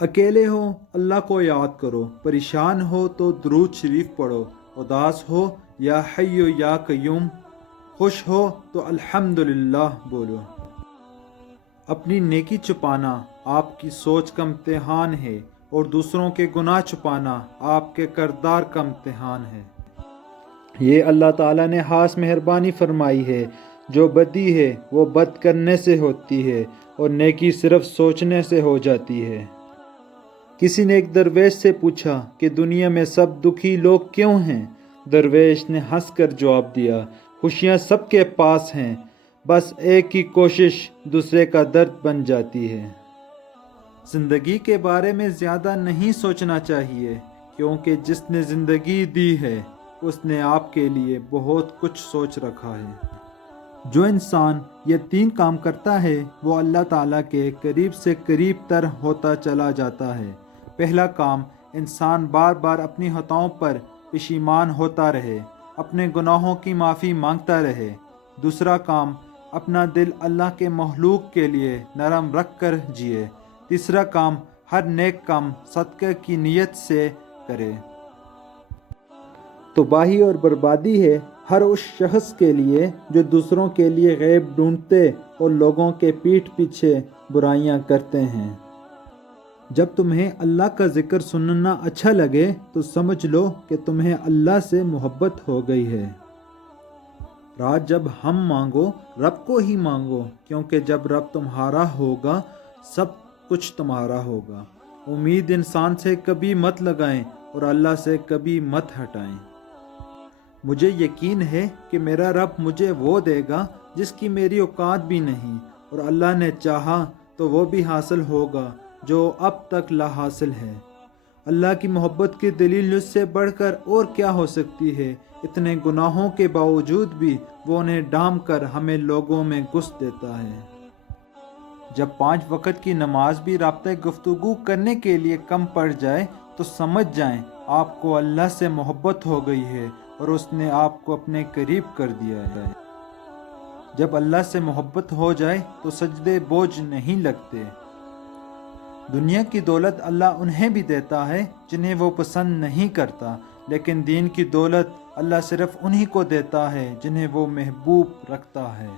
अकेले हो अल्लाह को याद करो, परेशान हो तो दुरूद शरीफ पढ़ो, उदास हो या हय्यो या कय्यूम, खुश हो तो अल्हम्दुलिल्लाह बोलो। अपनी नेकी छुपाना आपकी सोच का इम्तिहान है और दूसरों के गुनाह छुपाना आपके किरदार का इम्तिहान है। ये अल्लाह ताला ने खास मेहरबानी फरमाई है। जो बदी है वो बद करने से होती है और नेकी सिर्फ सोचने से हो जाती है। किसी ने एक दरवेश से पूछा कि दुनिया में सब दुखी लोग क्यों हैं? दरवेश ने हंसकर जवाब दिया, खुशियाँ सबके पास हैं, बस एक की कोशिश दूसरे का दर्द बन जाती है। ज़िंदगी के बारे में ज़्यादा नहीं सोचना चाहिए, क्योंकि जिसने ज़िंदगी दी है उसने आपके लिए बहुत कुछ सोच रखा है। जो इंसान ये 3 काम करता है वो अल्लाह ताला के करीब से करीब तर होता चला जाता है। पहला काम, इंसान बार बार अपनी खताओं पर पशेमान होता रहे, अपने गुनाहों की माफ़ी मांगता रहे। दूसरा काम, अपना दिल अल्लाह के मखलूक के लिए नरम रख कर जिए। तीसरा काम, हर नेक काम सदक़े की नीयत से करे। तबाही और बर्बादी है हर उस शख्स के लिए जो दूसरों के लिए गैब ढूंढते और लोगों के पीठ पीछे बुराइयां करते हैं। जब तुम्हें अल्लाह का जिक्र सुनना अच्छा लगे तो समझ लो कि तुम्हें अल्लाह से मोहब्बत हो गई है। रात जब हम मांगो रब को ही मांगो, क्योंकि जब रब तुम्हारा होगा सब कुछ तुम्हारा होगा। उम्मीद इंसान से कभी मत लगाएं और अल्लाह से कभी मत हटाएं। मुझे यकीन है कि मेरा रब मुझे वो देगा जिसकी मेरी औकात भी नहीं, और अल्लाह ने चाहा तो वो भी हासिल होगा जो अब तक ला हासिल है। अल्लाह की मोहब्बत की दलील उससे बढ़कर और क्या हो सकती है। इतने गुनाहों के बावजूद भी वो उन्हें डाम कर हमें लोगों में घुस देता है। जब 5 वक्त की नमाज भी राब्ते गुफ्तगू करने के लिए कम पड़ जाए तो समझ जाएं आपको अल्लाह से मोहब्बत हो गई है और उसने आपको अपने करीब कर दिया है। जब अल्लाह से मोहब्बत हो जाए तो सजदे बोझ नहीं लगते। दुनिया की दौलत अल्लाह उन्हें भी देता है जिन्हें वो पसंद नहीं करता, लेकिन दीन की दौलत अल्लाह सिर्फ उन्हीं को देता है जिन्हें वो महबूब रखता है।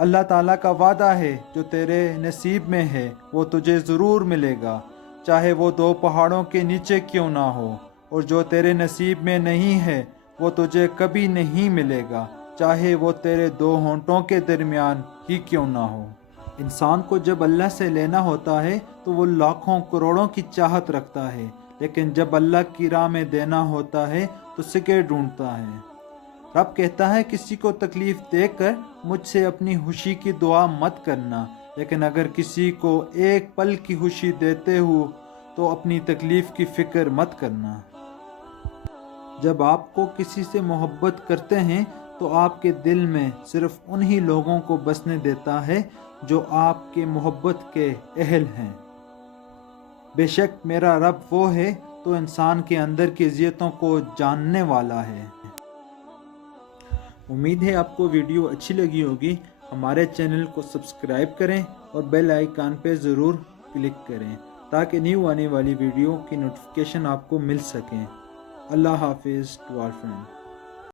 अल्लाह ताला का वादा है, जो तेरे नसीब में है वो तुझे ज़रूर मिलेगा, चाहे वो 2 पहाड़ों के नीचे क्यों ना हो। और जो तेरे नसीब में नहीं है वो तुझे कभी नहीं मिलेगा, चाहे वो तेरे 2 होंठों के दरमियान ही क्यों ना हो। इंसान को जब अल्लाह से लेना होता है तो वो लाखों करोड़ों की चाहत रखता है, लेकिन जब अल्लाह की राह में देना होता है तो सिक्के ढूंढता है। रब कहता है, किसी को तकलीफ देकर मुझसे अपनी खुशी की दुआ मत करना, लेकिन अगर किसी को एक पल की खुशी देते हो तो अपनी तकलीफ की फिक्र मत करना। जब आपको किसी से मोहब्बत करते हैं तो आपके दिल में सिर्फ उन्हीं लोगों को बसने देता है जो आपके मोहब्बत के अहल हैं। बेशक मेरा रब वो है तो इंसान के अंदर की अज़ियतों को जानने वाला है। उम्मीद है आपको वीडियो अच्छी लगी होगी। हमारे चैनल को सब्सक्राइब करें और बेल आइकन पे ज़रूर क्लिक करें ताकि न्यू आने वाली वीडियो की नोटिफिकेशन आपको मिल सकें। अल्लाह हाफिज़ टू ऑल फ्रेंड।